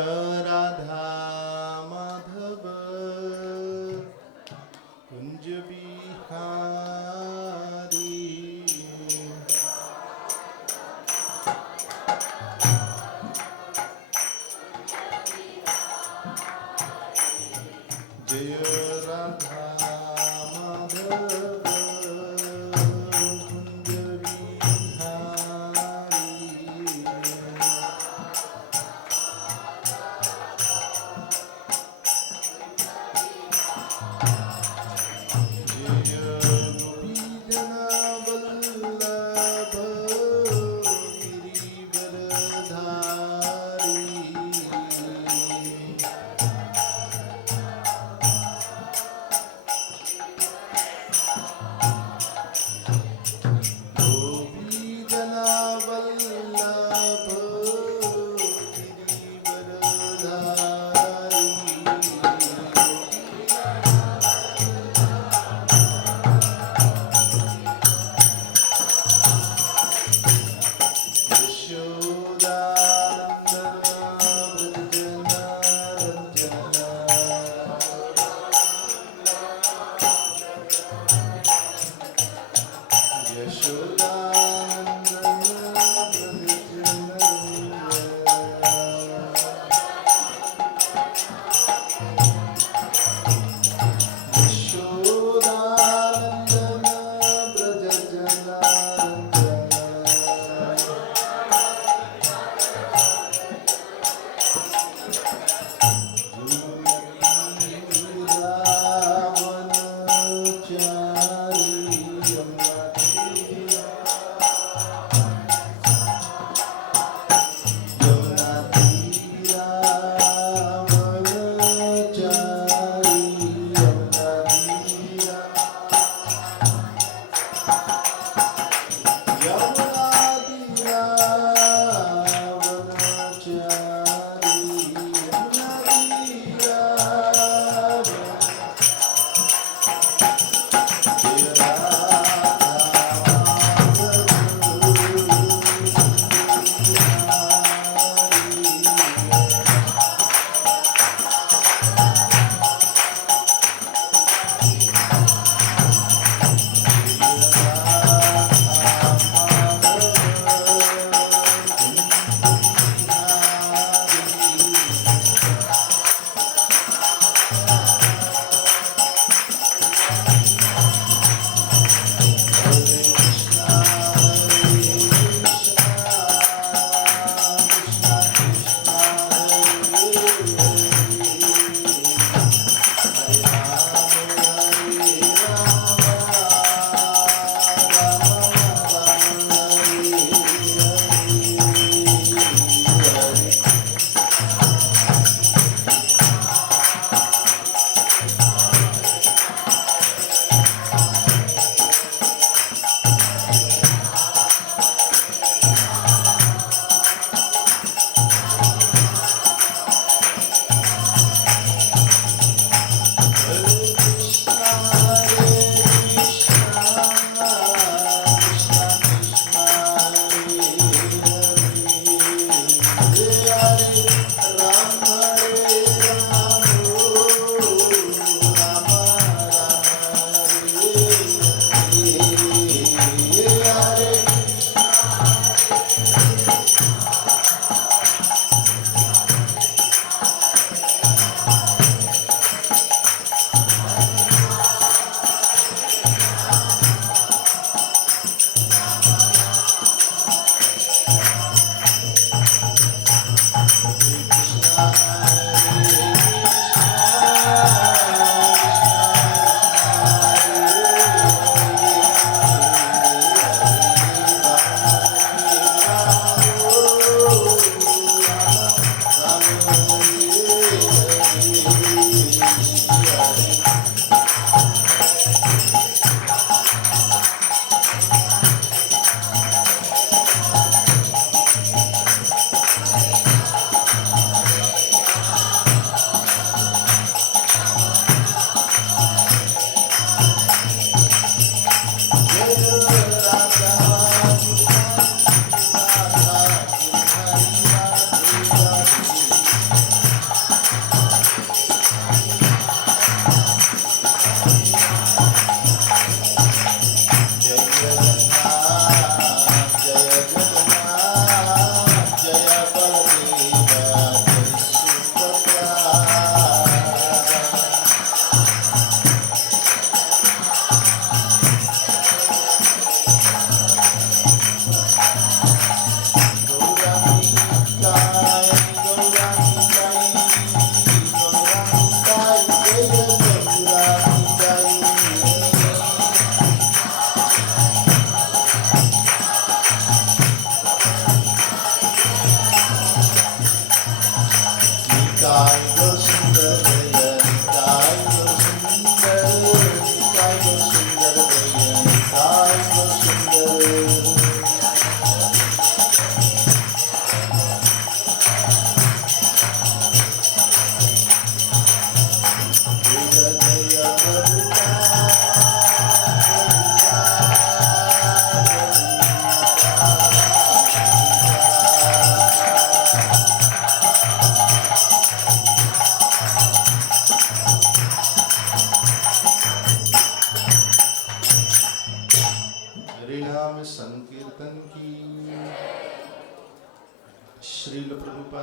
राधा माधव कुंज बिहारी जय राधा माधव कुंज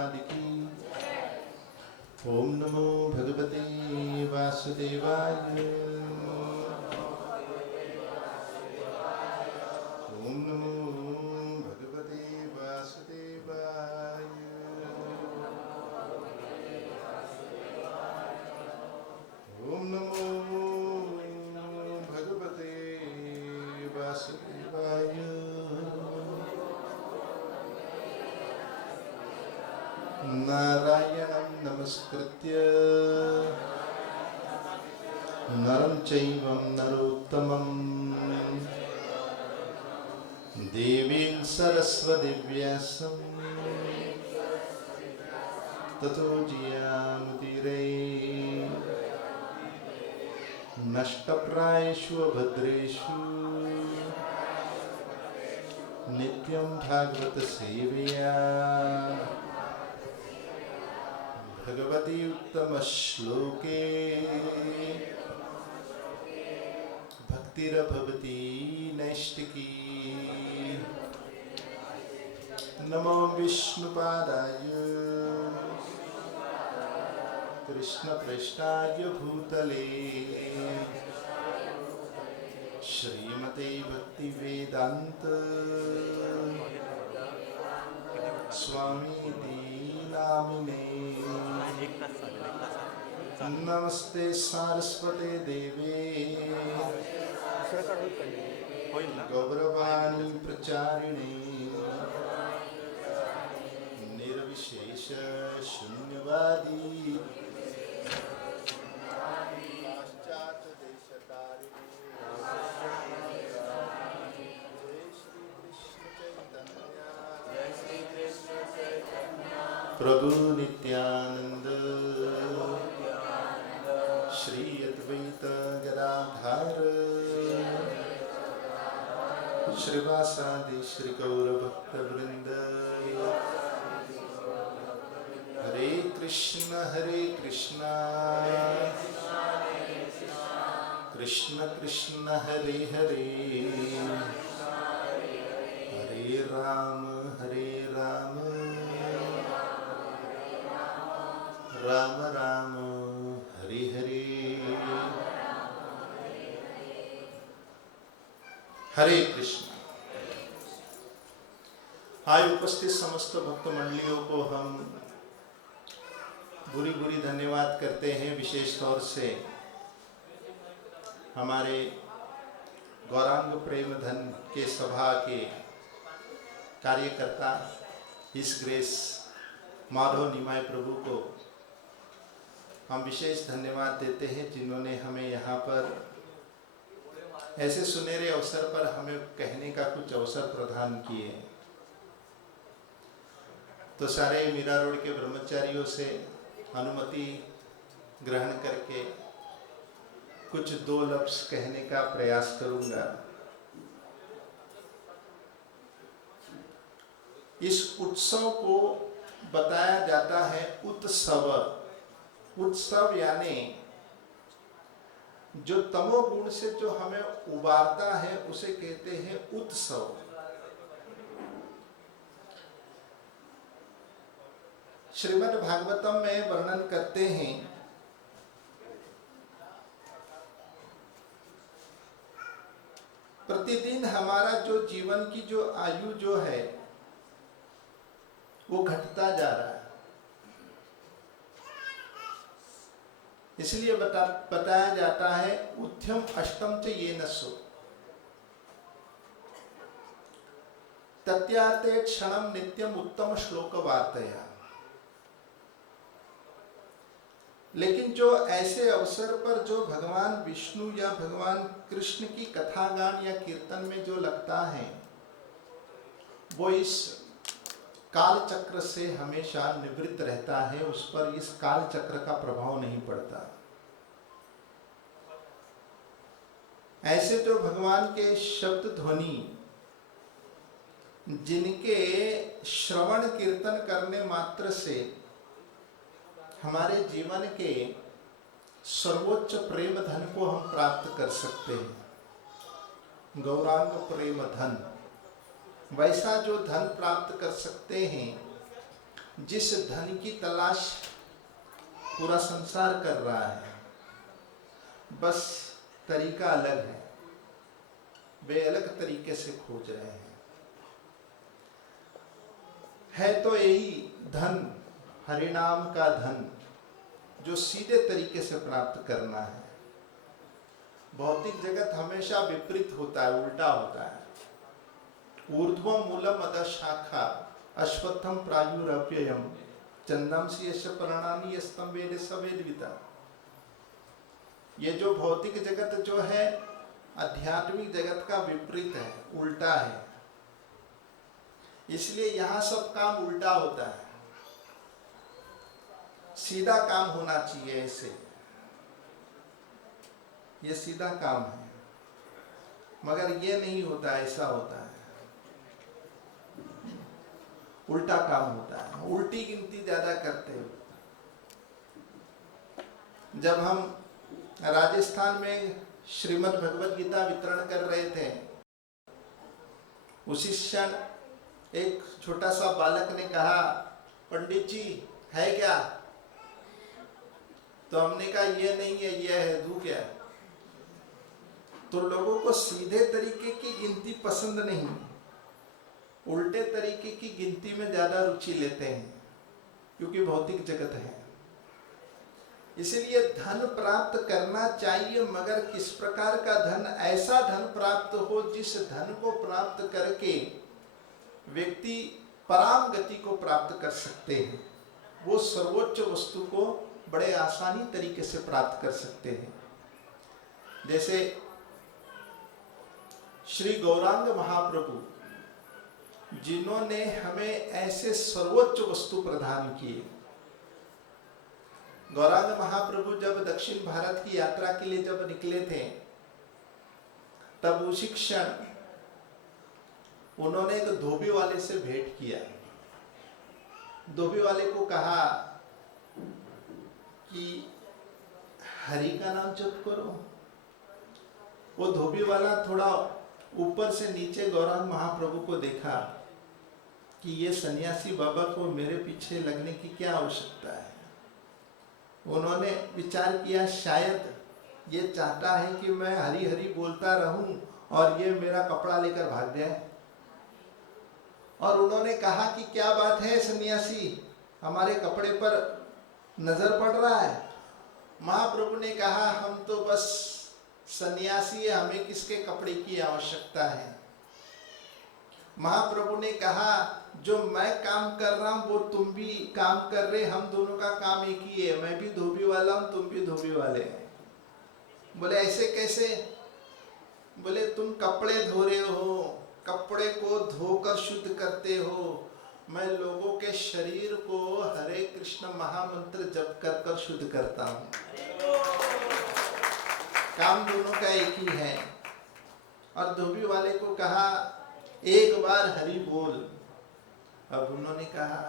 महाराज की। ओम नमो भगवते वासुदेवाय। ओम नमो भगवते वासुदेवाय। ओम नमो भगवते वासुदेवाय। नारायणं नमस्कृत्य नरं चैव नरोत्तमं देवीं सरस्वतीं व्यासं ततो जयामुदीरये। नष्टप्रायेषु अभद्रेषु नित्यं भागवत सेवया भगवती उत्तम श्लोके भक्तिरभवती नैष्टिकी। नमो विष्णुपादाय कृष्णप्रेष्ठाय भूतले श्रीमते भक्तिवेदांत स्वामीति नामिने। नमस्ते सारस्वते देवे गौरवाणी प्रचारिणे निर्विशेष शून्यवादी पाश्चात्य देशतारिणे। जय श्री कृष्ण चैतन्य प्रभु नित्यानंद श्री अद्वैत गदाधर श्रीवासादि श्री गौर भक्त वृंद। हरे कृष्ण कृष्ण कृष्ण हरे हरे हरे राम राम राम हरे हरे। हरे कृष्ण। आज उपस्थित समस्त भक्त मंडलियों को हम बुरी बुरी धन्यवाद करते हैं। विशेष तौर से हमारे गौरांग प्रेम धन के सभा के कार्यकर्ता हिस ग्रेस माधव निमाय प्रभु को हम विशेष धन्यवाद देते हैं, जिन्होंने हमें यहाँ पर ऐसे सुनहरे अवसर पर हमें कहने का कुछ अवसर प्रदान किए। तो सारे मीरा रोड के ब्रह्मचारियों से अनुमति ग्रहण करके कुछ दो लफ्ज कहने का प्रयास करूंगा। इस उत्सव को बताया जाता है उत्सव। उत्सव यानी जो तमोगुण से जो हमें उबारता है उसे कहते हैं उत्सव। श्रीमद् भागवतम में वर्णन करते हैं प्रतिदिन हमारा जो जीवन की जो आयु जो है वो घटता जा रहा है। इसलिए बताया जाता है उत्थम अष्टम च ये नसो तत्याते क्षणम नित्यम उत्तम श्लोक वार्तया। लेकिन जो ऐसे अवसर पर जो भगवान विष्णु या भगवान कृष्ण की कथागान या कीर्तन में जो लगता है वो इस काल चक्र से हमेशा निवृत्त रहता है, उस पर इस काल चक्र का प्रभाव नहीं पड़ता। ऐसे जो भगवान के शब्द ध्वनि जिनके श्रवण कीर्तन करने मात्र से हमारे जीवन के सर्वोच्च प्रेम धन को हम प्राप्त कर सकते हैं। गौरांग प्रेम धन, वैसा जो धन प्राप्त कर सकते हैं जिस धन की तलाश पूरा संसार कर रहा है, बस तरीका अलग है, वे अलग तरीके से खोज रहे हैं। है तो यही धन, हरिनाम का धन, जो सीधे तरीके से प्राप्त करना है। भौतिक जगत हमेशा विपरीत होता है, उल्टा होता है। ऊर्ध्वम मूलम अध शाखा अश्वत्थम प्रायुरप्ययम चंदमसी यश प्रणानी यस्तम वेद सवेदविता। ये जो भौतिक जगत जो है आध्यात्मिक जगत का विपरीत है, उल्टा है, इसलिए यहां सब काम उल्टा होता है। सीधा काम होना चाहिए, ऐसे ये सीधा काम है, मगर ये नहीं होता, ऐसा होता है, उल्टा काम होता है, उल्टी गिनती ज्यादा करते हो। जब हम राजस्थान में श्रीमद् भगवद गीता वितरण कर रहे थे, उसी क्षण एक छोटा सा बालक ने कहा, पंडित जी है क्या? तो हमने कहा ये नहीं है, ये है, दूं क्या? तो लोगों को सीधे तरीके की गिनती पसंद नहीं, उल्टे तरीके की गिनती में ज्यादा रुचि लेते हैं, क्योंकि भौतिक जगत है। इसलिए धन प्राप्त करना चाहिए, मगर किस प्रकार का धन? ऐसा धन प्राप्त हो जिस धन को प्राप्त करके व्यक्ति पराम गति को प्राप्त कर सकते हैं, वो सर्वोच्च वस्तु को बड़े आसानी तरीके से प्राप्त कर सकते हैं। जैसे श्री गौरांग महाप्रभु, जिन्होंने हमें ऐसे सर्वोच्च वस्तु प्रदान किए। गौरांग महाप्रभु जब दक्षिण भारत की यात्रा के लिए जब निकले थे, तब उसी क्षण उन्होंने एक धोबी वाले से भेंट किया। धोबी वाले को कहा कि हरि का नाम जप करो। वो धोबी वाला थोड़ा ऊपर से नीचे गौरांग महाप्रभु को देखा कि ये सन्यासी बाबा को मेरे पीछे लगने की क्या आवश्यकता है। उन्होंने विचार किया, शायद ये चाहता है कि मैं हरि हरि बोलता रहूं और ये मेरा कपड़ा लेकर भाग जाए। और उन्होंने कहा कि क्या बात है सन्यासी, हमारे कपड़े पर नजर पड़ रहा है। महाप्रभु ने कहा, हम तो बस सन्यासी है, हमें किसके कपड़े की आवश्यकता है। महाप्रभु ने कहा, जो मैं काम कर रहा हूं वो तुम भी काम कर रहे, हम दोनों का काम एक ही है, मैं भी धोबी वाला हूं, तुम भी धोबी वाले हैं। बोले ऐसे कैसे? बोले तुम कपड़े धो रहे हो, कपड़े को धोकर शुद्ध करते हो, मैं लोगों के शरीर को हरे कृष्ण महामंत्र जप कर कर शुद्ध करता हूं। काम दोनों का एक ही है। और धोबी वाले को कहा, एक बार हरि बोल। अब उन्होंने कहा,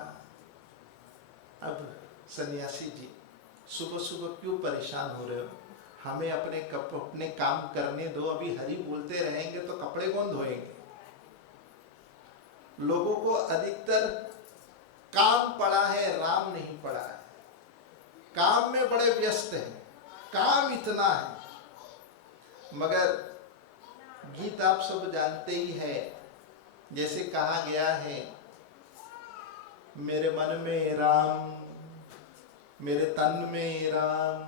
अब सन्यासी जी सुबह सुबह क्यों परेशान हो रहे हो, हमें अपने काम करने दो, अभी हरि बोलते रहेंगे तो कपड़े कौन धोएंगे। लोगों को अधिकतर काम पड़ा है, राम नहीं पड़ा है। काम में बड़े व्यस्त हैं, काम इतना है, मगर गीत आप सब जानते ही है, जैसे कहा गया है, मेरे मन में राम, मेरे तन में राम,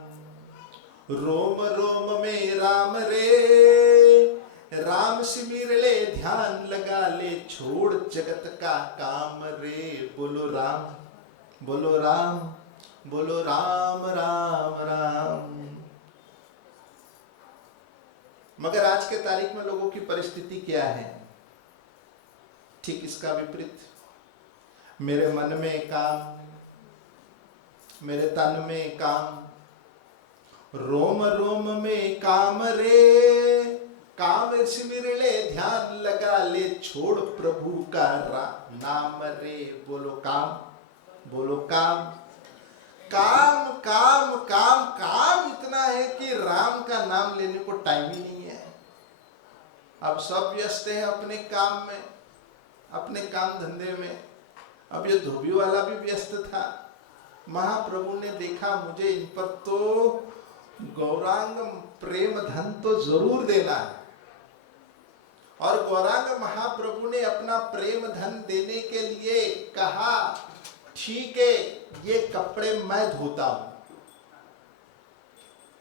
रोम रोम में राम रे, राम सिमिर ले ध्यान लगा ले, छोड़ जगत का काम रे। बोलो राम, बोलो राम, बोलो राम राम राम। मगर आज के तारीख में लोगों की परिस्थिति क्या है? ठीक इसका विपरीत। मेरे मन में काम, मेरे तन में काम, रोम रोम में काम रे, काम सिमिर ले ध्यान लगा ले, छोड़ प्रभु का नाम रे। बोलो काम, बोलो काम। काम काम काम काम इतना है कि राम का नाम लेने को टाइम ही नहीं है। अब सब व्यस्त हैं अपने काम में, अपने काम धंधे में। अब ये धोबी वाला भी व्यस्त था। महाप्रभु ने देखा मुझे इन पर तो गौरांग प्रेम धन तो जरूर देना है, और गौरांग महाप्रभु ने अपना प्रेम धन देने के लिए कहा ठीक है ये कपड़े मैं धोता हूं,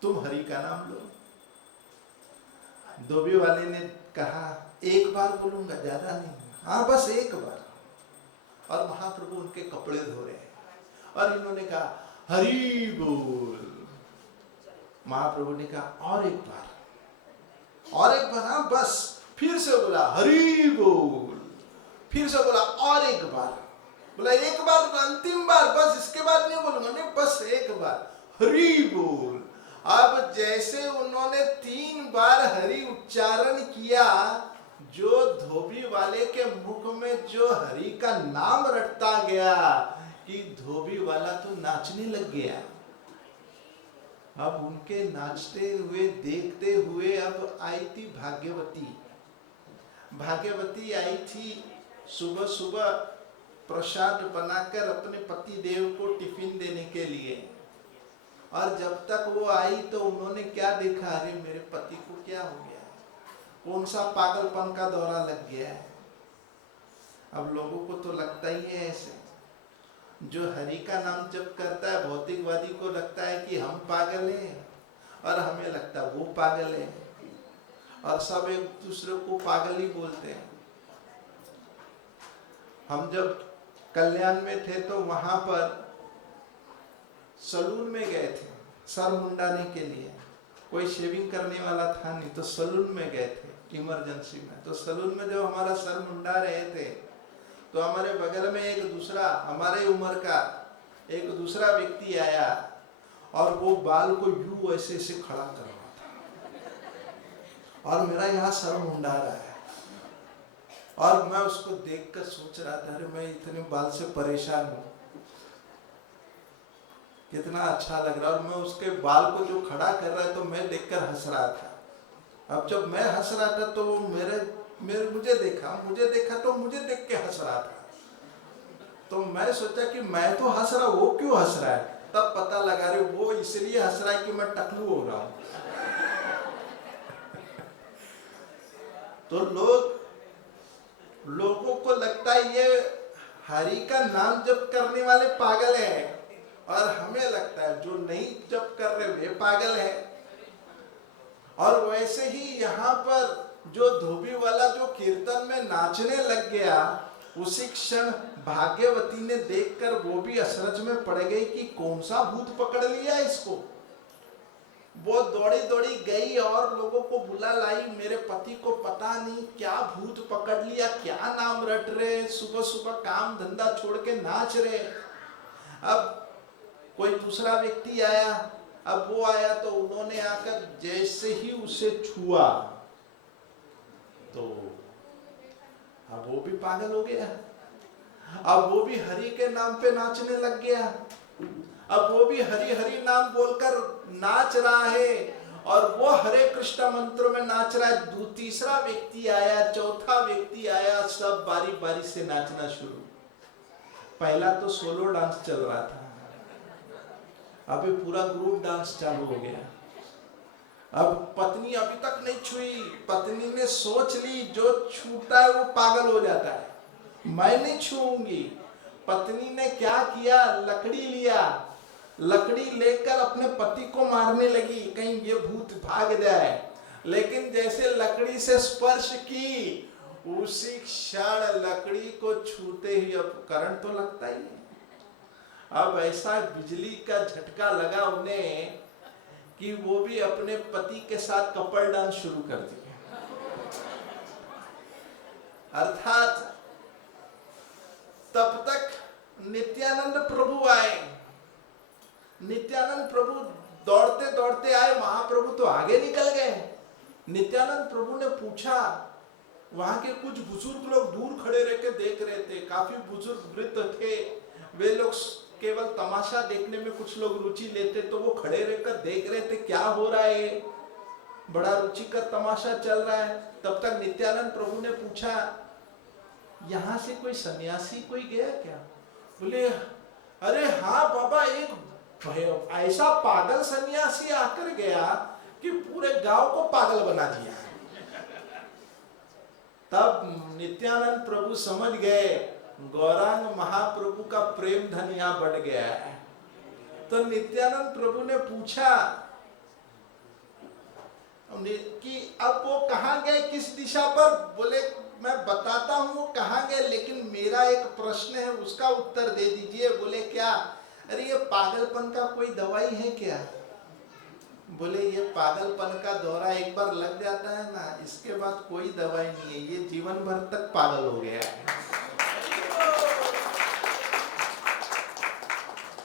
तुम हरि का नाम लो। धोबी वाले ने कहा एक बार बोलूंगा, ज्यादा नहीं, हाँ बस एक बार। और महाप्रभु उनके कपड़े धो रहे हैं और इन्होंने कहा हरि बोल। महाप्रभु ने कहा और एक बार, हाँ बस। फिर से बोला हरि बोल, फिर से बोला और एक बार, बोला एक बार अंतिम बार, बस इसके बाद नहीं बोलूंगा, नहीं बस एक बार हरि बोल। अब जैसे उन्होंने 3 बार हरि उच्चारण किया, जो धोबी वाले के मुख में जो हरि का नाम रटता गया कि धोबी वाला तो नाचने लग गया। अब उनके नाचते हुए देखते हुए अब आई थी भाग्यवती। भाग्यवती आई थी सुबह सुबह प्रसाद बनाकर अपने पति देव को टिफिन देने के लिए, और जब तक वो आई तो उन्होंने क्या देखा, अरे मेरे पति को क्या हो गया, कौन सा पागलपन का दौरा लग गया है। अब लोगों को तो लगता ही है ऐसे, जो हरि का नाम जप करता है भौतिकवादी को लगता है कि हम पागल हैं, और हमें लगता है वो पागल है, और सब एक दूसरे को पागल ही बोलते हैं। हम जब कल्याण में थे तो वहां पर सलून में गए थे सर मुंडाने के लिए, कोई शेविंग करने वाला था नहीं, तो सलून में गए थे इमरजेंसी में। तो सलून में जब हमारा सर मुंडा रहे थे तो हमारे बगल में एक दूसरा हमारे उम्र का एक दूसरा व्यक्ति आया, और वो बाल को यूं ऐसे ऐसे खड़ा कर रहा था, और मेरा यहाँ सर मुंडा रहा है, और मैं उसको देखकर सोच रहा था अरे मैं इतने बाल से परेशान हूँ, कितना अच्छा लग रहा है। और मैं उसके बाल को जो खड़ा कर रहा है तो मैं देखकर हंस रहा था। अब जब मैं हंस रहा था तो वो मुझे देखा तो मुझे देख के हंस रहा था। तो मैं सोचा कि मैं तो हंस रहा, वो क्यों हंस रहा है। तब पता लगा रे वो इसलिए हंस रहा है कि मैं टकलू हो रहा हूं। तो लोगों को लगता है ये हरि का नाम जप करने वाले पागल हैं, और हमें लगता है जो नहीं जप कर रहे वे पागल है। और वैसे ही यहाँ पर जो धोबी वाला जो कीर्तन में नाचने लग गया, उसी क्षण भाग्यवती ने देखकर वो भी अचरज में पड़ गई कि कौन सा भूत पकड़ लिया इसको। वो दौड़ी दौड़ी गई और लोगों को बुला लाई, मेरे पति को पता नहीं क्या भूत पकड़ लिया, क्या नाम रट रहे, सुबह सुबह काम धंधा छोड़ के नाच रहे। अब कोई दूसरा व्यक्ति आया, अब वो आया तो उन्होंने आकर जैसे ही उसे छुआ तो अब वो भी पागल हो गया। अब वो भी हरि के नाम पे नाचने लग गया। अब वो भी हरि हरि नाम बोलकर नाच रहा है, और वो हरे कृष्ण मंत्र में नाच रहा है। तीसरा व्यक्ति आया, चौथा व्यक्ति आया, सब बारी बारी से नाचना शुरू। पहला तो सोलो डांस चल रहा था, अभी पूरा ग्रुप डांस चालू हो गया। अब पत्नी अभी तक नहीं छुई, पत्नी ने सोच ली जो छूता है वो पागल हो जाता है, मैं नहीं छूऊंगी। पत्नी ने क्या किया, लकड़ी लिया, लकड़ी लेकर अपने पति को मारने लगी, कहीं ये भूत भाग जाए। लेकिन जैसे लकड़ी से स्पर्श की, उसी क्षण लकड़ी को छूते ही अब करंट तो लगता ही है। अब ऐसा बिजली का झटका लगा उन्हें कि वो भी अपने पति के साथ कपल डांस शुरू कर दिए। अर्थात तब तक नित्यानंद प्रभु आए। नित्यानंद प्रभु दौड़ते दौड़ते आए, महाप्रभु तो आगे निकल गए। नित्यानंद प्रभु ने पूछा, वहां के कुछ बुजुर्ग लोग दूर खड़े रह के देख रहे थे, काफी बुजुर्ग वृद्ध थे, वे लोग केवल तमाशा देखने में कुछ लोग रुचि लेते, तो वो खड़े रहकर देख रहे थे क्या हो रहा है, बड़ा रुचिकर तमाशा चल रहा है। तब तक नित्यानंद प्रभु ने पूछा, यहाँ से कोई सन्यासी कोई गया क्या? बोले अरे हाँ बाबा, एक ऐसा पागल सन्यासी आकर गया कि पूरे गांव को पागल बना दिया। तब नित्यानंद प्रभु समझ गए गौरांग महाप्रभु का प्रेम धन यहाँ बढ़ गया है। तो नित्यानंद प्रभु ने पूछा कि अब वो कहाँ गए, किस दिशा पर? बोले मैं बताता हूँ वो कहाँ गए, लेकिन मेरा एक प्रश्न है उसका उत्तर दे दीजिए। बोले क्या? अरे ये पागलपन का कोई दवाई है क्या? बोले ये पागलपन का दौरा एक बार लग जाता है ना, इसके बाद कोई दवाई नहीं है, ये जीवन भर तक पागल हो गया है।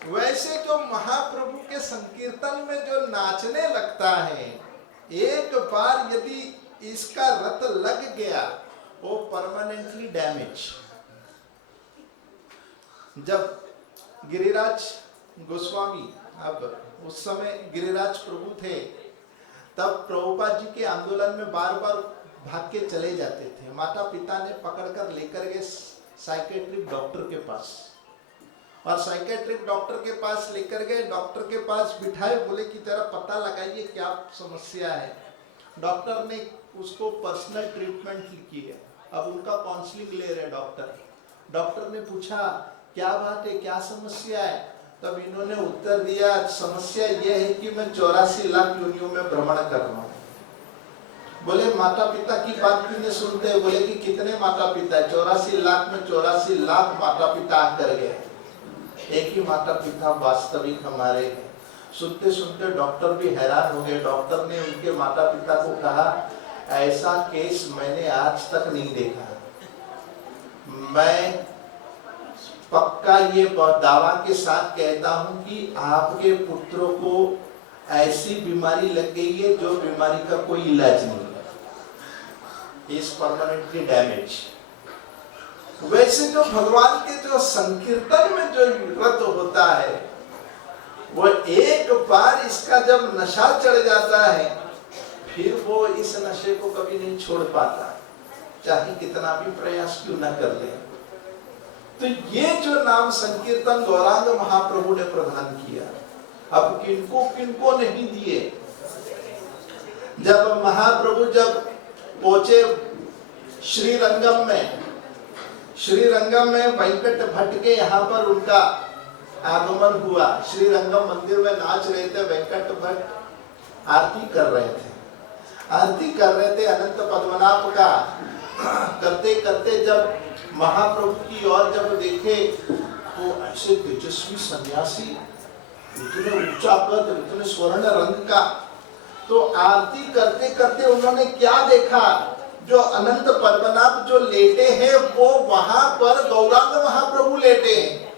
वैसे जो महाप्रभु के संकीर्तन में जो नाचने लगता है, एक बार यदि इसका रत लग गया वो परमानेंटली डैमेज। जब गिरिराज गोस्वामी, अब उस समय गिरिराज प्रभु थे, तब प्रभुपाद जी के आंदोलन में बार बार भाग के चले जाते थे। माता पिता ने पकड़कर लेकर गए साइकेट्रिक डॉक्टर के पास, और साइकेट्रिक डॉक्टर के पास लेकर गए। डॉक्टर के पास बिठाए, बोले कि जरा पता लगाइए क्या समस्या है। डॉक्टर ने उसको पर्सनल ट्रीटमेंट लिखी है। अब उनका काउंसलिंग ले रहे डॉक्टर। डॉक्टर ने पूछा क्या बात है, क्या समस्या है? तब इन्होंने उत्तर दिया समस्या यह है कि मैं 84 लाख योनियों में भ्रमण कर रहा हूँ। बोले माता पिता की बात क्यों नहीं सुनते? बोले कि कितने माता पिता है? 84 लाख में 84 लाख माता पिता आकर गए, एक ही माता पिता वास्तविक हमारे हैं। सुनते सुनते डॉक्टर भी हैरान हो गए। डॉक्टर ने उनके माता पिता को कहा ऐसा केस मैंने आज तक नहीं देखा। मैं पक्का ये दावा के साथ कहता हूं कि आपके पुत्रों को ऐसी बीमारी लग गई है जो बीमारी का कोई इलाज नहीं है, इज परमानेंटली डैमेज। वैसे जो भगवान के जो संकीर्तन में जो व्रत होता है, वो एक बार इसका जब नशा चढ़ जाता है फिर वो इस नशे को कभी नहीं छोड़ पाता, चाहे कितना भी प्रयास क्यों न कर ले। तो ये जो नाम संकीर्तन गौरांग महाप्रभु ने प्रदान किया, अब किनको किनको नहीं दिए। जब महाप्रभु जब पहुंचे श्रीरंगम में वेंकट भट्ट के यहाँ पर उनका आगमन हुआ। श्रीरंगम मंदिर में नाच रहे थे, वेंकट भट्ट आरती कर रहे थे अनंत पद्मनाभ का। करते करते जब महाप्रभु की ओर जब देखे तो ऐसे तेजस्वी सन्यासी, इतने ऊंचा कद, इतने स्वर्ण रंग का, तो आरती करते करते उन्होंने क्या देखा, जो अनंत पद्मनाभ जो लेटे हैं वो वहां पर गौरांग महाप्रभु लेटे हैं,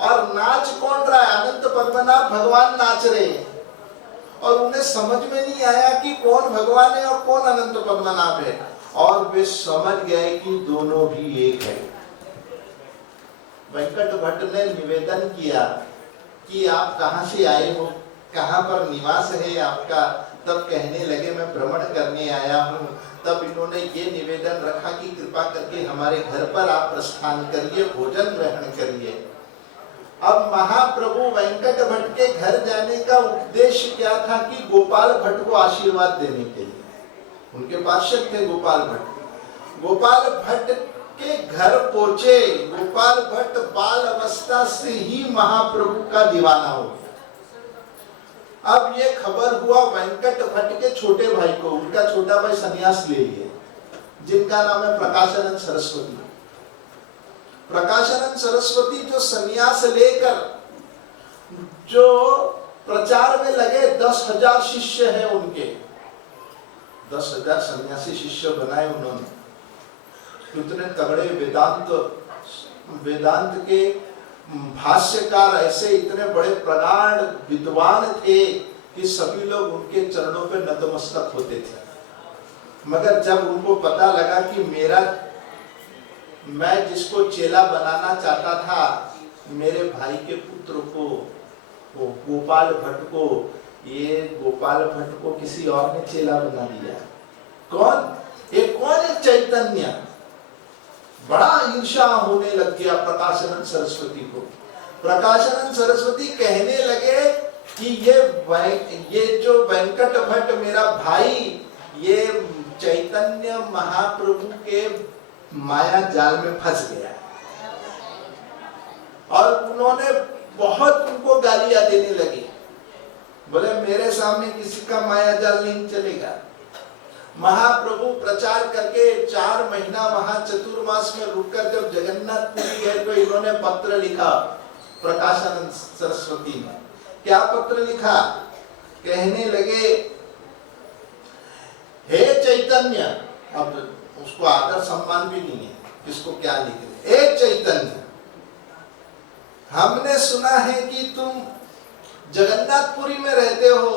और नाच कौन रहा है? अनंत पद्मनाभ भगवान नाच रहे हैं। और उन्हें समझ में नहीं आया कि कौन भगवान है और कौन अनंत पद्मनाभ है, और वे समझ गए कि दोनों भी एक है। वेंकट भट्ट ने निवेदन किया कि आप कहाँ से आए हो, कहाँ पर निवास है आपका? तब कहने लगे मैं भ्रमण करने आया हूँ। तब इन्होंने ये निवेदन रखा कि कृपा करके हमारे घर पर आप प्रस्थान करिए, भोजन ग्रहण करिए। अब महाप्रभु वेंकट भट्ट के घर जाने का उद्देश्य क्या था कि गोपाल भट्ट को आशीर्वाद देने के लिए। उनके पार्षद थे गोपाल भट्ट। गोपाल भट्ट के घर पहुंचे। गोपाल भट्ट बाल अवस्था से ही महाप्रभु का दीवाना हो गया। अब ये खबर हुआ वेंकट भट्ट के छोटे भाई को। उनका छोटा भाई सन्यास ले लिए, जिनका नाम है प्रकाशानंद सरस्वती। प्रकाशानंद सरस्वती जो सन्यास लेकर जो प्रचार में लगे, 10,000 शिष्य हैं उनके, 10,000 सन्यासी शिष्य बनाए उन्होंने। इतने तगड़े वेदांत के भाष्यकार, ऐसे इतने बड़े प्रगाढ़ विद्वान थे कि सभी लोग उनके चरणों पे नतमस्तक होते थे। मगर जब उनको पता लगा कि मैं जिसको चेला बनाना चाहता था, मेरे भाई के पुत्र को, वो गोपाल भट्ट को, ये गोपाल भट्ट को किसी और ने चेला बना दिया। कौन? एक कौन है? चैतन्य। बड़ा ईर्ष्या होने लग गया प्रकाशानंद सरस्वती को। प्रकाशानंद सरस्वती कहने लगे कि ये जो वेंकट भट्ट मेरा भाई, ये चैतन्य महाप्रभु के माया जाल में फंस गया। और उन्होंने बहुत उनको गालियां देने लगे, बोले मेरे सामने किसी का माया जाल नहीं चलेगा। महाप्रभु प्रचार करके 4 महीना वहां चतुर्मास में रुककर जब जगन्नाथपुरी गए तो इन्होंने पत्र लिखा प्रकाशानंद सरस्वती ने। क्या पत्र लिखा? कहने लगे, हे चैतन्य, अब उसको आदर सम्मान भी नहीं है, इसको क्या लिख रहे, हे चैतन्य, हमने सुना है कि तुम जगन्नाथपुरी में रहते हो,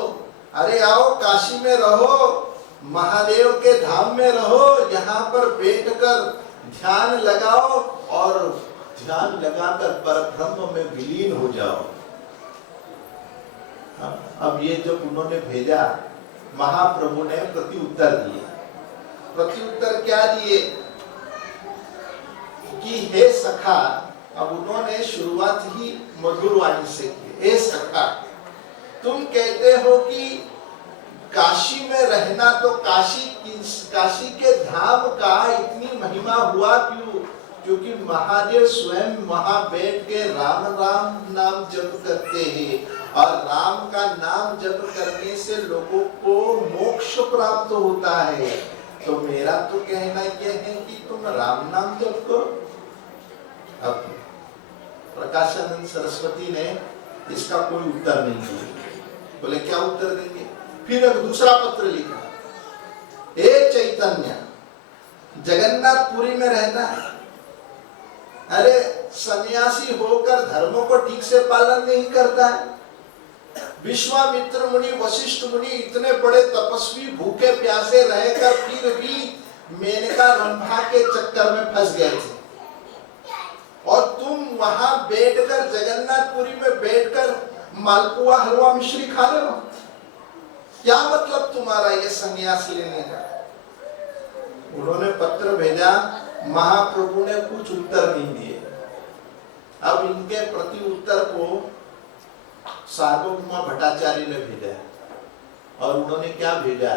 अरे आओ काशी में रहो, महादेव के धाम में रहो, यहाँ पर बैठकर ध्यान लगाओ और ध्यान लगाकर परब्रह्म में विलीन हो जाओ। अब ये जब उन्होंने भेजा, महाप्रभु ने प्रति उत्तर दिए। प्रति उत्तर क्या दिए कि हे सखा, अब उन्होंने शुरुआत ही मधुर वाणी से की, हे सखा, तुम कहते हो कि काशी में रहना, तो काशी के धाम का इतनी महिमा हुआ क्यों? क्योंकि महादेव स्वयं वहां बैठ के राम राम नाम जप करते हैं, और राम का नाम जप करने से लोगों को मोक्ष प्राप्त होता है। तो मेरा तो कहना यह है कि तुम राम नाम जप करो। अब प्रकाशानंद सरस्वती ने इसका कोई उत्तर नहीं दिया। बोले क्या उत्तर देंगे? फिर एक दूसरा पत्र लिखा, हे चैतन्य, जगन्नाथपुरी में रहना है, अरे सन्यासी होकर धर्मों को ठीक से पालन नहीं करता है। विश्वामित्र मुनि, वशिष्ठ मुनि इतने बड़े तपस्वी भूखे प्यासे रहकर फिर भी मेनका रंभा के चक्कर में फंस गए थे, और तुम वहां बैठकर जगन्नाथपुरी में बैठकर मालपुआ हलवा मिश्री खा रहे हो। क्या मतलब तुम्हारा ये संन्यास लेने का? उन्होंने पत्र भेजा, महाप्रभु ने कुछ उत्तर नहीं दिए। अब इनके प्रति उत्तर को सार्वभौम भट्टाचार्य ने भेजा, और उन्होंने क्या भेजा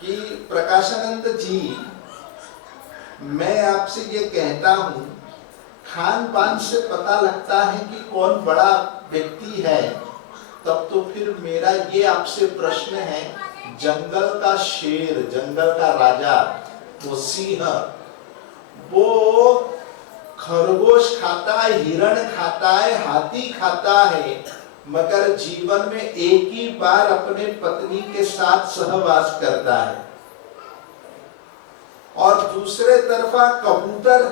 कि प्रकाशानंद जी, मैं आपसे ये कहता हूं, खान पान से पता लगता है कि कौन बड़ा व्यक्ति है, तब तो फिर मेरा ये आपसे प्रश्न है, जंगल का शेर, जंगल का राजा, वो सिंह, वो खरगोश खाता है, हिरण खाता है, हाथी खाता है, मगर जीवन में एक ही बार अपने पत्नी के साथ सहवास करता है। और दूसरे तरफा कबूतर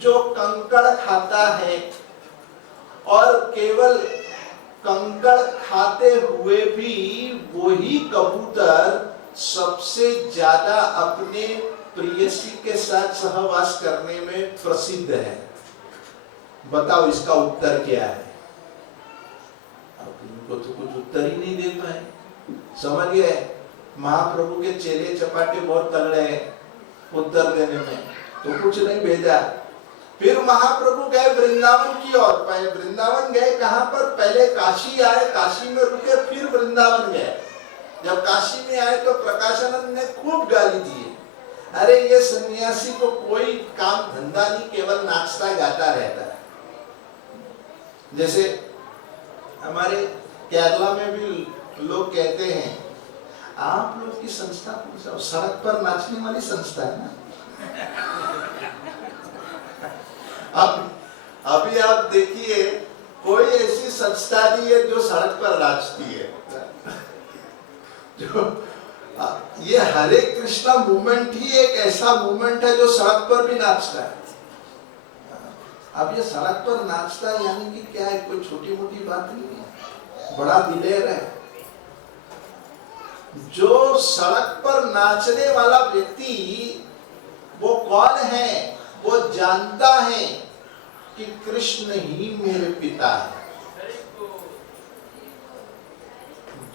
जो कंकड़ खाता है, और केवल कंकड़ खाते हुए भी वही कबूतर सबसे ज्यादा अपने प्रेयसी के साथ सहवास करने में प्रसिद्ध है। बताओ इसका उत्तर क्या है? अब इनको तो कुछ उत्तर ही नहीं दे पाए। समझ गए, महाप्रभु के चेले चपाटे बहुत तगड़े हैं उत्तर देने में, तो कुछ नहीं भेजा। फिर महाप्रभु गए वृंदावन की ओर। पहले वृंदावन गए, कहां पर? पहले काशी आए, काशी में रुके, फिर वृंदावन गए। जब काशी में आए तो प्रकाशानंद ने खूब गाली दी, अरे ये सन्यासी को कोई काम धंधा नहीं, केवल नाचता गाता रहता है। जैसे हमारे केरला में भी लोग कहते हैं, आप लोग की संस्था कौन सा? सड़क पर नाचने वाली संस्था है ना। अब अभी आप देखिए, कोई ऐसी संस्था नहीं है जो सड़क पर नाचती है। जो ये हरे कृष्णा मूवमेंट ही एक ऐसा मूवमेंट है जो सड़क पर भी नाचता है। अब ये सड़क पर नाचता है यानी कि क्या है? कोई छोटी मोटी बात नहीं है, बड़ा दिलेर है। जो सड़क पर नाचने वाला व्यक्ति वो कौन है? वो जानता है कि कृष्ण ही मेरे पिता है।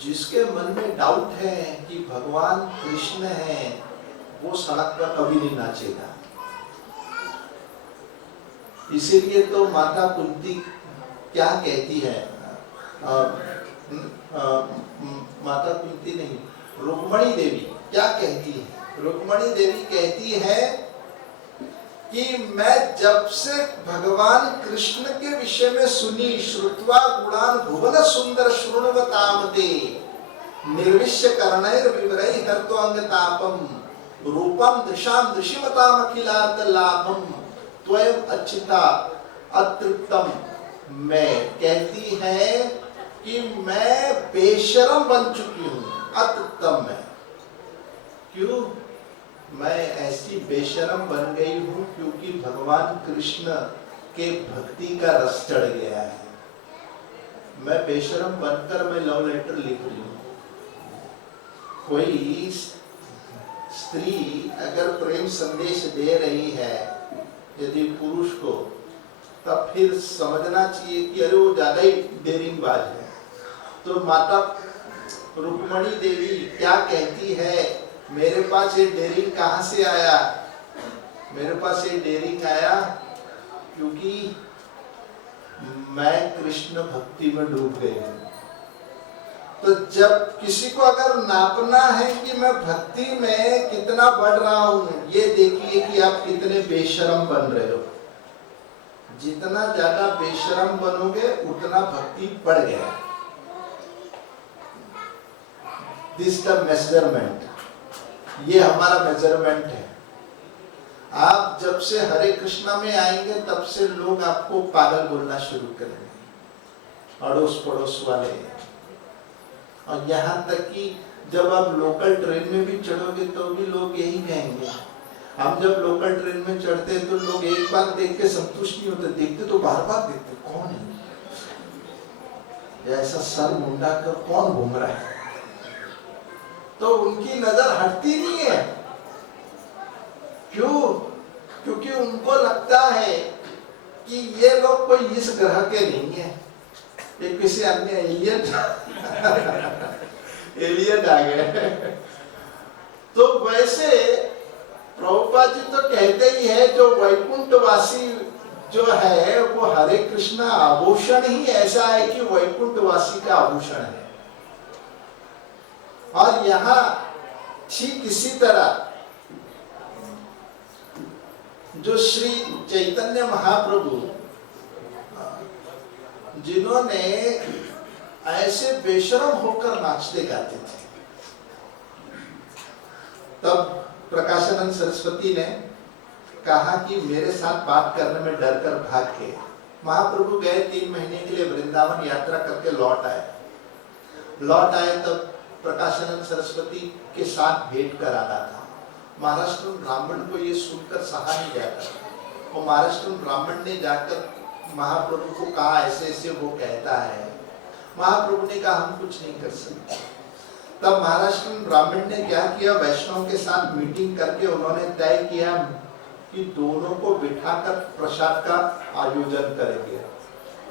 जिसके मन में डाउट है कि भगवान कृष्ण है, वो सड़क पर कभी नहीं नाचेगा। इसीलिए तो माता कुंती क्या कहती है, माता कुंती नहीं, रुक्मणी देवी क्या कहती है? रुक्मणी देवी कहती है कि मैं जब से भगवान कृष्ण के विषय में सुनी, श्रुत्वा गुणान भुवन सुंदर शृण्वताम ते निर्विश्य कर्णैर विवरै हर्त्वांगतापम रूपम दृशाम दृशिमताम अखिलार्थ लाभम त्वयं अच्युता अतृप्तम। मैं कहती है कि मैं बेशरम बन चुकी हूँ, अतृप्तम में। क्यों मैं ऐसी बेशरम बन गई हूँ? क्योंकि भगवान कृष्ण के भक्ति का रस चढ़ गया है। मैं बेशरम बनकर मैं लव लेटर लिख रही हूँ। कोई स्त्री अगर प्रेम संदेश दे रही है यदि पुरुष को, तब फिर समझना चाहिए कि अरे वो ज्यादा ही डेरिंगबाज है। तो माता रुक्मणी देवी क्या कहती है, मेरे पास ये डेरिंग कहाँ से आया? मेरे पास ये डेरिंग आया क्योंकि मैं कृष्ण भक्ति में डूब गई हूँ। तो जब किसी को अगर नापना है कि मैं भक्ति में कितना बढ़ रहा हूँ, ये देखिए कि आप कितने बेशरम बन रहे हो। जितना ज्यादा बेशरम बनोगे उतना भक्ति बढ़ गया। दिस द मेजरमेंट, ये हमारा मेजरमेंट है। आप जब से हरे कृष्णा में आएंगे तब से लोग आपको पागल बोलना शुरू करेंगे, अड़ोस पड़ोस वाले। और यहाँ तक कि जब आप लोकल ट्रेन में भी चढ़ोगे तो भी लोग यही कहेंगे। हम जब लोकल ट्रेन में चढ़ते हैं तो लोग एक बार देख के संतुष्ट नहीं होते, देखते तो बार बार देखते, कौन है ऐसा सर मुंडा कर कौन घूम रहा है। तो उनकी नजर हटती नहीं है। क्यों? क्योंकि उनको लगता है कि ये लोग कोई इस ग्रह के नहीं है, ये किसी अन्य एलियन आ गए। तो वैसे प्रभुपाद जी तो कहते ही है, जो वैकुंठवासी जो है वो हरे कृष्णा आभूषण ही ऐसा है कि वैकुंठवासी का आभूषण है। और यहाँ ठीक इसी तरह जो श्री चैतन्य महाप्रभु, जिन्होंने ऐसे बेशरम होकर नाचते गाते थे, तब प्रकाशानंद सरस्वती ने कहा कि मेरे साथ बात करने में डर कर भाग के महाप्रभु गए। 3 महीने के लिए वृंदावन यात्रा करके लौट आए। तब प्रकाशानंद सरस्वती के साथ भेंट कराना था। महाराष्ट्र ब्राह्मण को ये सुनकर सहा नहीं जाता। वो महाराष्ट्र ब्राह्मण ने जाकर महाप्रभु को कहा ऐसे ऐसे वो कहता है। महाप्रभु ने कहा हम कुछ नहीं कर सकते। तब महाराष्ट्र ब्राह्मण ने क्या किया, वैष्णव के साथ मीटिंग करके उन्होंने तय किया कि दोनों को बिठाकर प्रसाद का आयोजन करेंगे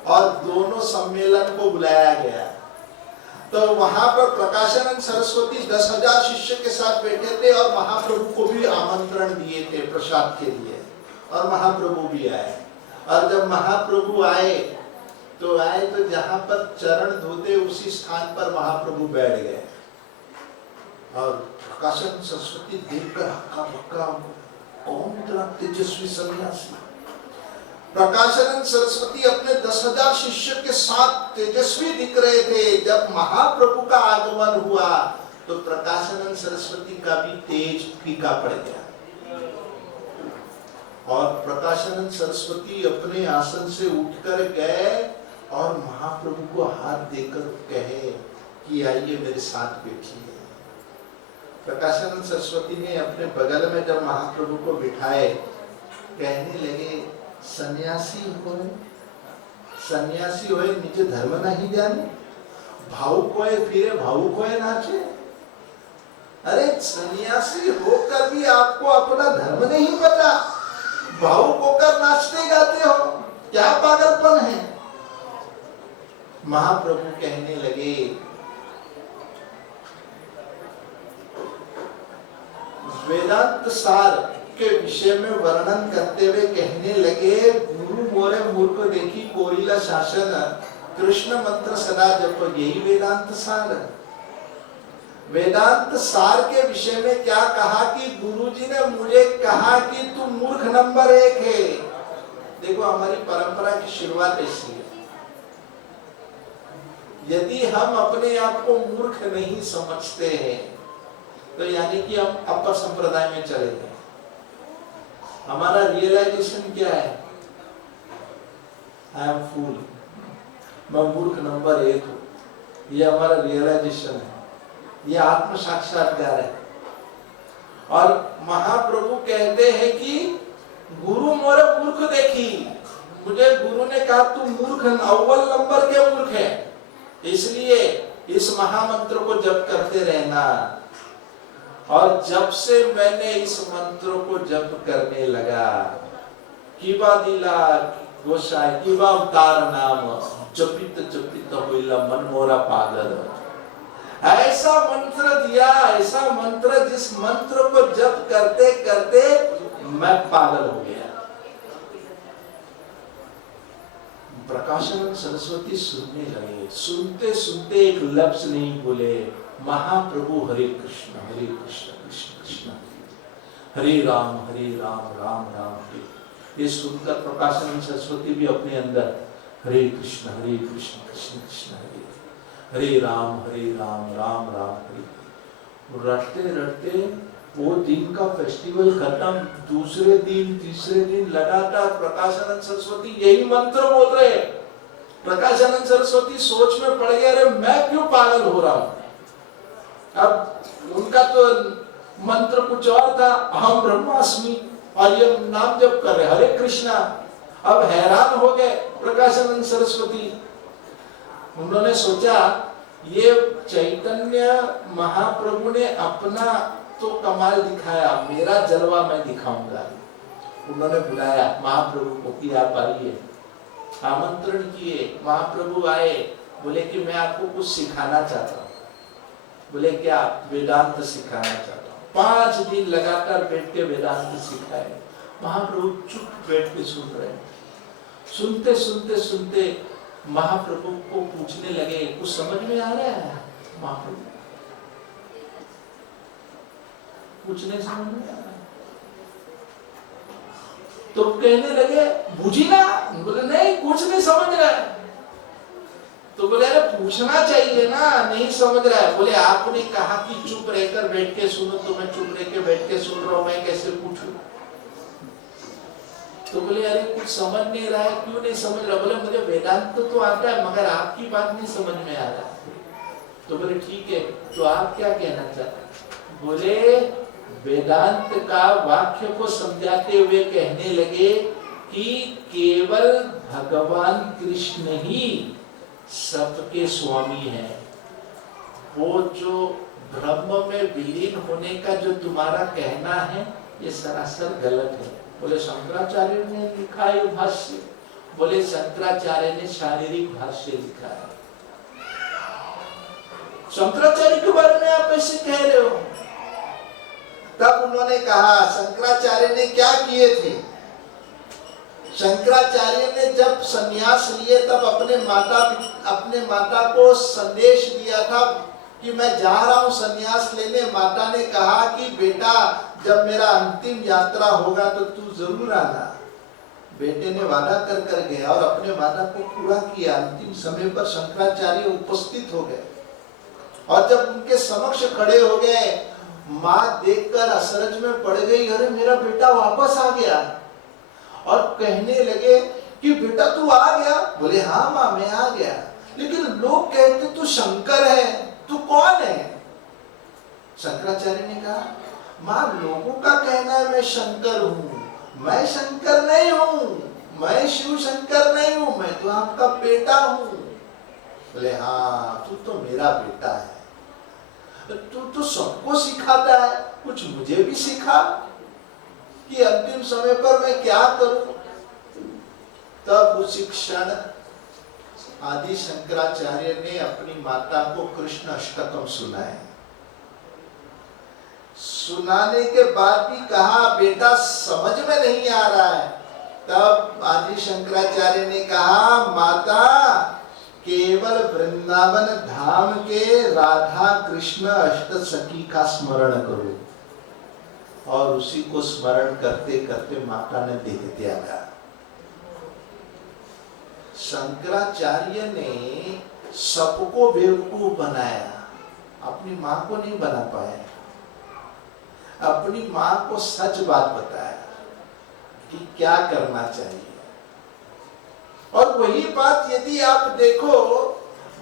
और दोनों सम्मेलन को बुलाया गया। तो वहां पर प्रकाशानंद सरस्वती 10,000 शिष्य के साथ बैठे थे और महाप्रभु को भी आमंत्रण दिए थे प्रसाद के लिए, और महाप्रभु भी आए। और जब महाप्रभु आए तो जहां पर चरण धोते उसी स्थान पर महाप्रभु बैठ गए। और प्रकाशानंद सरस्वती देखकर हक्का बक्का, कौन इतना तेजस्वी सन्यासी। प्रकाशानंद सरस्वती अपने 10,000 शिष्य के साथ तेजस्वी दिख रहे थे। जब महाप्रभु का आगमन हुआ तो प्रकाशानंद सरस्वती का भी तेज फीका पड़ गया। और प्रकाशानंद सरस्वती अपने आसन से उठकर गए और महाप्रभु को हाथ देकर कहे कि आइए मेरे साथ बैठिए। प्रकाशानंद सरस्वती ने अपने बगल में जब महाप्रभु को बिठाए, कहने लगे सन्यासी होए निज धर्म नहीं जाने, भावुक होए फिरे भावुक होए नाचे। अरे सन्यासी होकर भी आपको अपना धर्म नहीं पता, भावुक होकर नाचते गाते हो, क्या पागलपन है। महाप्रभु कहने लगे वेदांत सार के विषय में वर्णन करते हुए कहने लगे, गुरु मोरे मूर्ख देखी कोरिला शासन, कृष्ण मंत्र सदा जप, यही वेदांत सार है। वेदांत सार के विषय में क्या कहा कि गुरुजी ने मुझे कहा कि तू मूर्ख नंबर 1 है। देखो हमारी परंपरा की शुरुआत ऐसी है। यदि हम अपने आप को मूर्ख नहीं समझते हैं तो यानी कि हम अपर संप्रदाय में चले गए। हमारा रियलाइजेशन क्या है? आई एम फूल, मैं मूर्ख नंबर 1 हूं। ये हमारा रियलाइजेशन है, ये आत्म साक्षात्कार है। और महाप्रभु कहते हैं कि गुरु मोरे मूर्ख देखी, मुझे गुरु ने कहा तू मूर्ख, अव्वल नंबर के मूर्ख है, इसलिए इस महामंत्र को जप करते रहना। और जब से मैंने इस मंत्र को जप करने लगा, किबा दिला गोसाई किबा अवतार नाम, जपित जपित होइला मन मोरा पागल। ऐसा मंत्र दिया, ऐसा मंत्र जिस मंत्र को जप करते करते मैं पागल हो गया। प्रकाशानंद सरस्वती सुनने लगे, सुनते सुनते एक लफ्ज नहीं बोले, महाप्रभु हरे कृष्ण कृष्ण कृष्ण हरे राम राम राम हरे। ये सुनकर प्रकाशानंद सरस्वती भी अपने अंदर हरे कृष्ण कृष्ण कृष्ण हरे राम राम राम हरे। रटते रटते वो दिन का फेस्टिवल खत्म, दूसरे दिन तीसरे दिन लगातार प्रकाशानंद सरस्वती यही मंत्र बोल रहे। प्रकाशानंद सरस्वती सोच में पड़ गया, अरे मैं क्यों पागल हो रहा हूं। अब उनका तो मंत्र कुछ और था, अहम ब्रह्मास्मि, और ये नाम जप कर रहे हरे कृष्णा। अब हैरान हो गए प्रकाशानंद सरस्वती। उन्होंने सोचा ये चैतन्य महाप्रभु ने अपना तो कमाल दिखाया, मेरा जलवा मैं दिखाऊंगा। उन्होंने बुलाया महाप्रभु को कि आप आइए, आमंत्रण किए। महाप्रभु आए, बोले कि मैं आपको कुछ सिखाना चाहता हूँ। बोले क्या? वेदांत सिखाना चाहता हूँ। 5 दिन लगातार बैठ के वेदांत सिखाए। महाप्रभु चुप बैठ के सुन रहे। सुनते सुनते सुनते महाप्रभु को पूछने लगे, कुछ समझ में आ रहा है? महाप्रभु कुछ नहीं समझ में आ रहा। तो कहने लगे बुझी ना? बोले नहीं, कुछ नहीं समझ रहा है। तो बोले अरे पूछना चाहिए ना, नहीं समझ रहा है। बोले आपने कहा कि चुप रहकर बैठ के सुनो, तो मैं चुप रह के बैठ के सुन रहा हूं, मैं कैसे पूछूं? तो बोले अरे कुछ समझ नहीं रहा है, क्यों नहीं समझ रहा? बोले मुझे वेदांत तो आता है मगर आपकी बात नहीं समझ में आ रहा। तो बोले ठीक है, तो आप क्या कहना चाहते हैं? बोले वेदांत का वाक्य को समझाते हुए कहने लगे कि केवल भगवान कृष्ण ही सबके स्वामी है। वो जो ब्रह्म में विलीन होने का जो तुम्हारा कहना है ये सरासर गलत है। बोले शंकराचार्य ने लिखा है भाष्य। बोले शंकराचार्य ने शारीरिक भाष्य लिखा है। शंकराचार्य के बारे में आप ऐसे कह रहे हो? तब उन्होंने कहा शंकराचार्य ने क्या किए थे। शंकराचार्य ने जब संन्यास लिए तब अपने माता को संदेश दिया था कि मैं जा रहा हूं संन्यास लेने। माता ने कहा कि बेटा जब मेरा अंतिम यात्रा होगा तो तू जरूर आना। बेटे ने वादा कर गया और अपने वादा को पूरा किया। अंतिम समय पर शंकराचार्य उपस्थित हो गए और जब उनके समक्ष खड़े हो गए, माँ देखकर अचरज में पड़ गई, अरे मेरा बेटा वापस आ गया। और कहने लगे कि बेटा तू आ गया? बोले हाँ माँ मैं आ गया, लेकिन लोग कहते तू शंकर है, तू कौन है? शंकराचार्य ने कहा माँ लोगों का कहना है मैं शंकर हूँ, मैं शंकर नहीं हूँ, मैं शिव शंकर नहीं हूँ, मैं तो आपका बेटा हूँ। बोले हाँ तू तो मेरा बेटा है, तू तो सबको सिखाता है, कुछ मुझे भी सिखा कि अंतिम समय पर मैं क्या करूं। तब उसी क्षण आदि शंकराचार्य ने अपनी माता को कृष्ण अष्टकम सुनाए। सुनाने के बाद भी कहा बेटा समझ में नहीं आ रहा है। तब आदि शंकराचार्य ने कहा माता केवल वृंदावन धाम के राधा कृष्ण अष्ट सखी का स्मरण करो। और उसी को स्मरण करते करते माता ने देह त्यागा। शंकराचार्य ने सबको बेवकूफ बनाया, अपनी मां को नहीं बना पाया। अपनी मां को सच बात बताया कि क्या करना चाहिए। और वही बात यदि आप देखो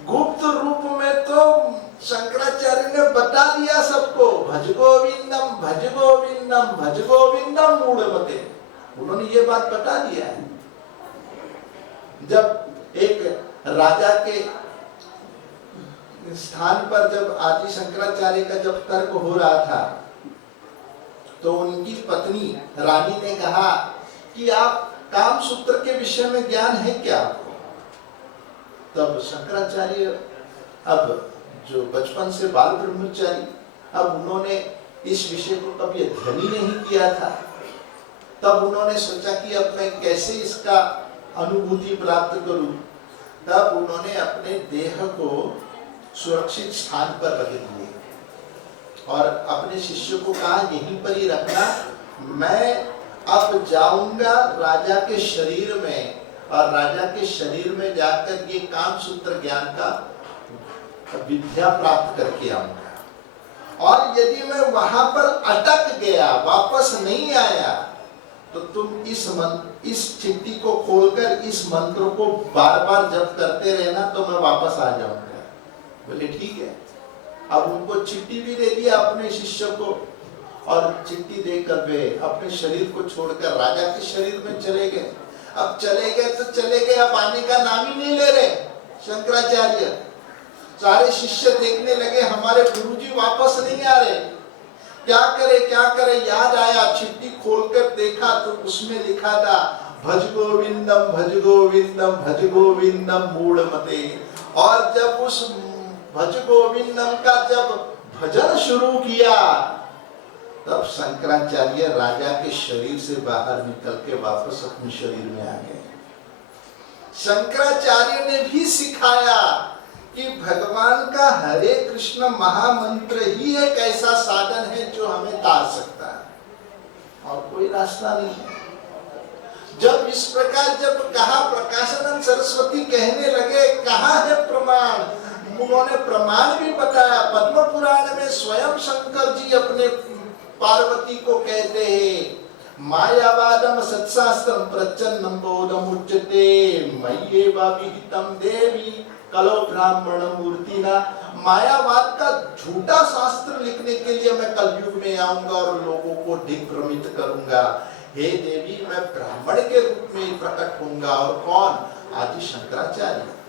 गुप्त रूप में तो शंकराचार्य ने बता दिया सबको, भज गोविंदम भज गोविंदम भज गोविंदम मूढ़मते। उन्होंने ये बात बता दिया है। जब एक राजा के स्थान पर जब आदि शंकराचार्य का जब तर्क हो रहा था तो उनकी पत्नी रानी ने कहा कि आप काम सूत्र के विषय में ज्ञान है क्या आपको? तब शंकराचार्य अब जो बचपन से बाल ब्रह्मचारी, अब उन्होंने इस विषय को कभी अध्ययन ही नहीं किया था। तब उन्होंने सोचा कि अब मैं कैसे इसका अनुभूति प्राप्त करूं। तब उन्होंने अपने देह को सुरक्षित स्थान पर रख दिए और अपने शिष्य को कहा यहीं पर ही रखना, मैं अब जाऊंगा राजा के शरीर में और राजा के शरीर में जाकर ये काम सूत्र ज्ञान का विद्या प्राप्त करके आऊंगा। और यदि मैं वहां पर अटक गया, वापस नहीं आया, तो तुम इस चिट्ठी को खोलकर इस मंत्र को बार बार जप करते रहना, तो मैं वापस आ जाऊंगा। बोले ठीक है। अब उनको चिट्ठी भी दे दिया अपने शिष्य को और चिट्ठी देकर वे अपने शरीर को छोड़कर राजा के शरीर में चले गए। अब चले गए तो चले गए, अब आने का नाम ही नहीं ले रहे शंकराचार्य। सारे शिष्य देखने लगे हमारे गुरुजी वापस नहीं आ रहे, क्या करे। याद आया, चिट्ठी खोलकर देखा तो उसमें लिखा था भज गोविंदम भज गोविंदम भज गोविंदम मूढ़मते। और जब उस भज गोविंदम का जब भजन शुरू किया तब शंकराचार्य राजा के शरीर से बाहर निकल के वापस अपने शरीर में आ गए। शंकराचार्य ने भी सिखाया कि भगवान का हरे कृष्ण महामंत्र ही एक ऐसा साधन है जो हमें तार सकता है और कोई रास्ता नहीं है। जब इस प्रकार जब कहा, प्रकाशानंद सरस्वती कहने लगे कहाँ है प्रमाण? उन्होंने प्रमाण भी बताया। पद्म पुराण में स्वयं शंकर जी अपने पार्वती को कहते हैं मायावादम सत्शास्त्रम प्रचन्नम बोधम उच्यते मय्येव विहितम देवी कलो ब्राह्मण मूर्तिना। मायावाद का झूठा शास्त्र लिखने के लिए मैं कलयुग में आऊंगा और लोगों को दिग्भ्रमित करूंगा। हे देवी, मैं ब्राह्मण के रूप में प्रकट होऊंगा। और कौन? आदि शंकराचार्य।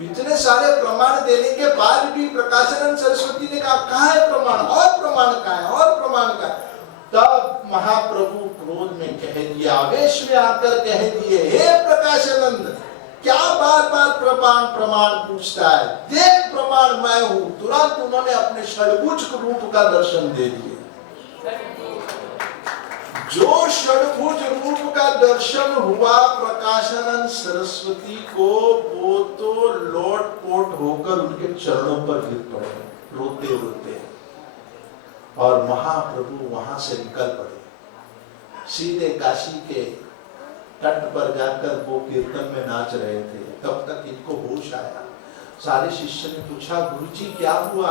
इतने सारे प्रमाण देने के बाद भी प्रकाशानंद सरस्वती ने कहा कहाँ है प्रमाण? और प्रमाण कहाँ है? और प्रमाण कहाँ है? तब महाप्रभु क्रोध में कह दिया, आवेश में आकर कह दिए, हे प्रकाशानंद, क्या बार बार प्रमाण पूछता है? देख प्रमाण मैं हूं। तुरंत उन्होंने अपने षड्भुज रूप का दर्शन दे दिए। जो षड्भुज रूप का दर्शन हुआ प्रकाशानंद सरस्वती को, वो तो लोटपोट होकर उनके चरणों पर गिर पड़े रोते रोते। और महाप्रभु वहां से निकल पड़े, सीधे काशी के तट पर जाकर वो कीर्तन में नाच रहे थे। तब तक इनको होश आया। सारे शिष्य ने पूछा गुरुजी क्या हुआ?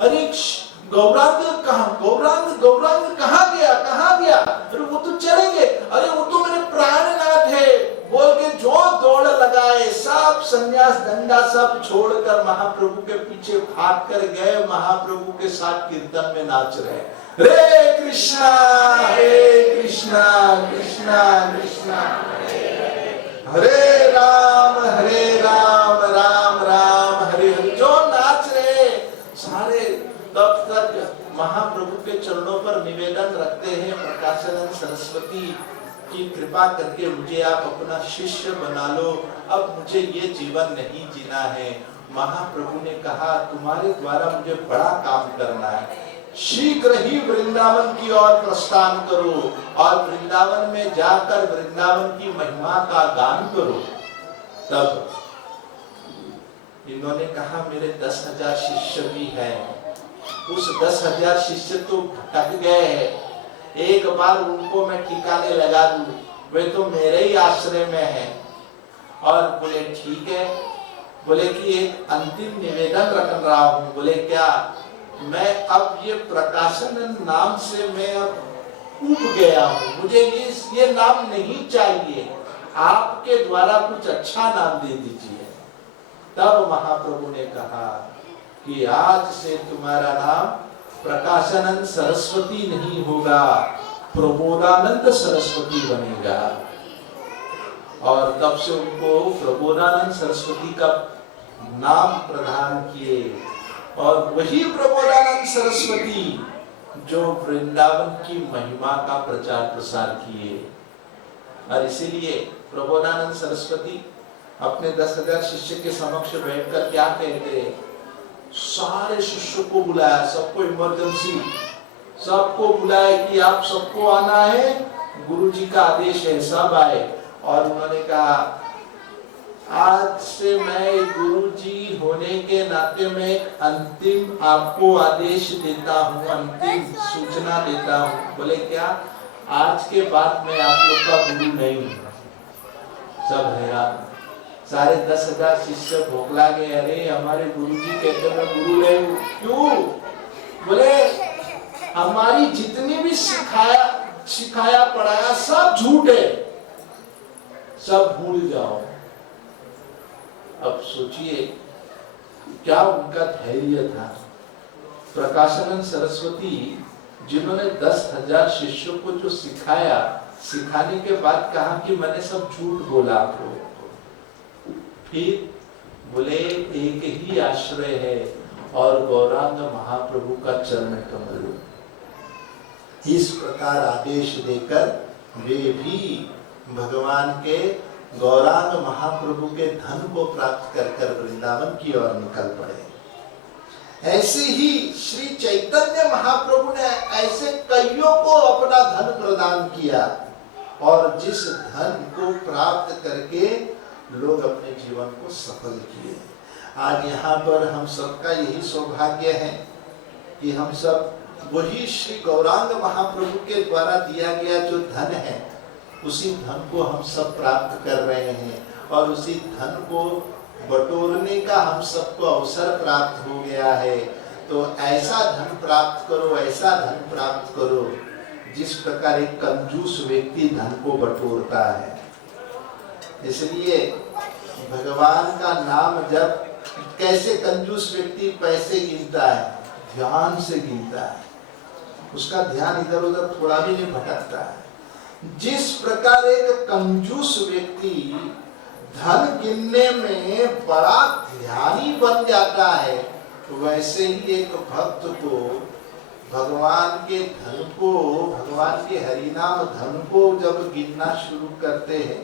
अरे गौरांग कहाँ गया? अरे वो तो चले गए। अरे वो तो मेरे प्राणनाथ है बोल के जो दौड़ लगाए, सब संन्यास दंडा सब छोड़कर महाप्रभु के पीछे भाग कर गए। महाप्रभु के साथ कीर्तन में नाच रहे, हरे कृष्णा कृष्णा कृष्णा हरे राम राम राम हरे हरे। जो नाच रहे सारे, तब तक महाप्रभु के चरणों पर निवेदन रखते हैं, प्रकाशानंद सरस्वती की कृपा करके मुझे आप अपना शिष्य बना लो, अब मुझे ये जीवन नहीं जीना है। महाप्रभु ने कहा तुम्हारे द्वारा मुझे बड़ा काम करना है, शीघ्र ही वृंदावन की ओर प्रस्थान करो और वृंदावन में जाकर वृंदावन की महिमा का गान करो। तब इन्होंने कहा मेरे 10,000 शिष्य भी हैं, उस 10,000 शिष्य तो भटक गए हैं, एक बार उनको मैं ठिकाने लगा दूं, वे तो मेरे ही आश्रय में हैं। और बोले ठीक है, बोले कि एक अंतिम निवेदन रख रहा हूं। बोले क्या? मैं अब ये प्रकाशनन नाम से मैं अब ऊब गया हूं, मुझे ये नाम नहीं चाहिए, आपके द्वारा कुछ अच्छा नाम दे दीजिए। तब महाप्रभु ने कहा कि आज से तुम्हारा नाम प्रकाशनन सरस्वती नहीं होगा, प्रबोधानंद सरस्वती बनेगा। और तब से उनको प्रबोधानंद सरस्वती का नाम प्रदान किए। और वही प्रबोधानंद सरस्वती जो वृंदावन की महिमा का प्रचार प्रसार किए। और इसीलिए प्रबोधानंद सरस्वती अपने 10,000 शिष्य के समक्ष बैठकर क्या कहते हैं? सारे शिष्यों को बुलाया, सबको इमरजेंसी, सबको बुलाया कि आप सबको आना है, गुरुजी का आदेश है, सब आए। और उन्होंने कहा आज से मैं गुरुजी होने के नाते में अंतिम आपको आदेश देता हूँ, अंतिम सूचना देता हूँ। बोले क्या? आज के बाद मैं आप लोग का गुरु नहीं हूँ। सब हैरान, सारे 10,000 शिष्य भोगला गए, अरे हमारे गुरुजी कहते मैं गुरु नहीं हूँ। क्यों? बोले हमारी जितनी भी सिखाया पढ़ाया सब झूठ है, सब भूल जाओ। अब सोचिए क्या उनका धैर्य था। प्रकाशनन सरस्वती जिन्होंने 10,000 शिष्यों को जो सिखाया, सिखाने के बाद कहा कि मैंने सब झूठ बोला आप लोगों को। फिर बोले एक ही आश्रय है और गौरांग महाप्रभु का चरण कमल। इस प्रकार आदेश देकर वे भी भगवान के गौरांग महाप्रभु के धन को प्राप्त कर कर वृंदावन की ओर निकल पड़े। ऐसे ही श्री चैतन्य महाप्रभु ने ऐसे कईयों को अपना धन प्रदान किया और जिस धन को प्राप्त करके लोग अपने जीवन को सफल किए। आज यहाँ पर हम सबका यही सौभाग्य है कि हम सब वही श्री गौरांग महाप्रभु के द्वारा दिया गया जो धन है, उसी धन को हम सब प्राप्त कर रहे हैं और उसी धन को बटोरने का हम सबको अवसर प्राप्त हो गया है। तो ऐसा धन प्राप्त करो, ऐसा धन प्राप्त करो जिस प्रकार एक कंजूस व्यक्ति धन को बटोरता है। इसलिए भगवान का नाम जब कैसे कंजूस व्यक्ति पैसे गिनता है, ध्यान से गिनता है, उसका ध्यान इधर उधर थोड़ा भी नहीं भटकता है। जिस प्रकार एक कंजूस व्यक्ति धन गिनने में बड़ा ध्यानी बन जाता है, वैसे ही एक भक्त को भगवान के धन को, भगवान के हरिनाम धन को जब गिनना शुरू करते हैं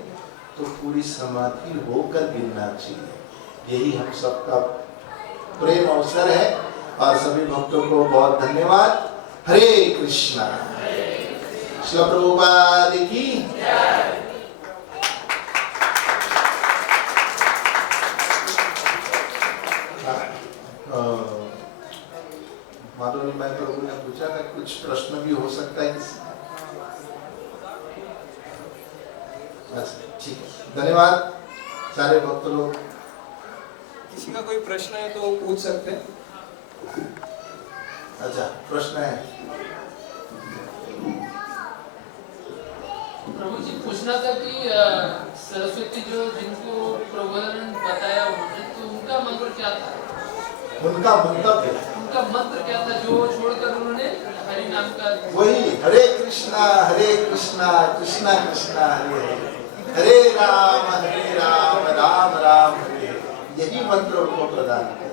तो पूरी समाधि होकर गिनना चाहिए। यही हम सबका प्रेम अवसर है और सभी भक्तों को बहुत धन्यवाद। हरे कृष्णा। श्रील प्रभुपाद की माधुरी भाई प्रभु ने पूछा था कुछ प्रश्न भी हो सकता है किसी। अच्छा ठीक है, धन्यवाद सारे भक्त लोग। किसी का कोई प्रश्न है तो पूछ सकते हैं। अच्छा प्रश्न है। प्रभु जी पूछना था कि सरस्वती जो जिनको प्रबोधन बताया उन्होंने, तो उनका मंत्र क्या था? उनका मंतव्य, उनका मंत्र क्या था जो छोड़कर उन्होंने हरि नाम का? वही हरे कृष्णा कृष्णा कृष्णा हरे हरे, हरे राम राम राम हरे, यही मंत्र उनको प्रदान किया।